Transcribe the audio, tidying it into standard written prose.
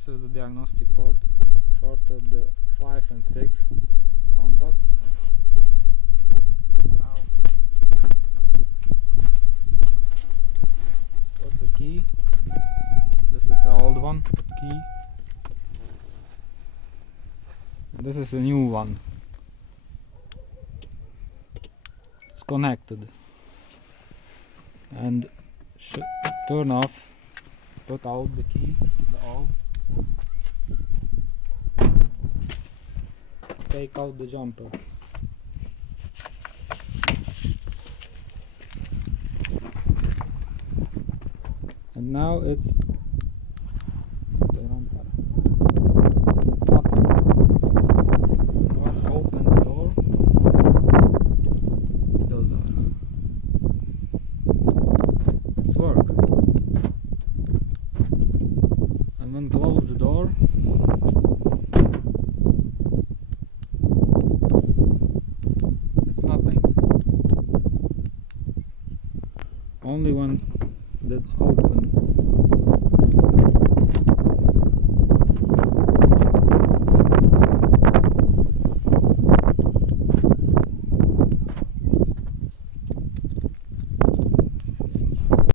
This is the diagnostic port, shorted the 5 and 6 contacts. Now put the key. This is the old one key. This is a new one. It's connected. And turn off. Put out the key, the old. Take out the jumper. And now it's nothing. When I open the door, those are. It's work. And when close the door, it's nothing. Only when that open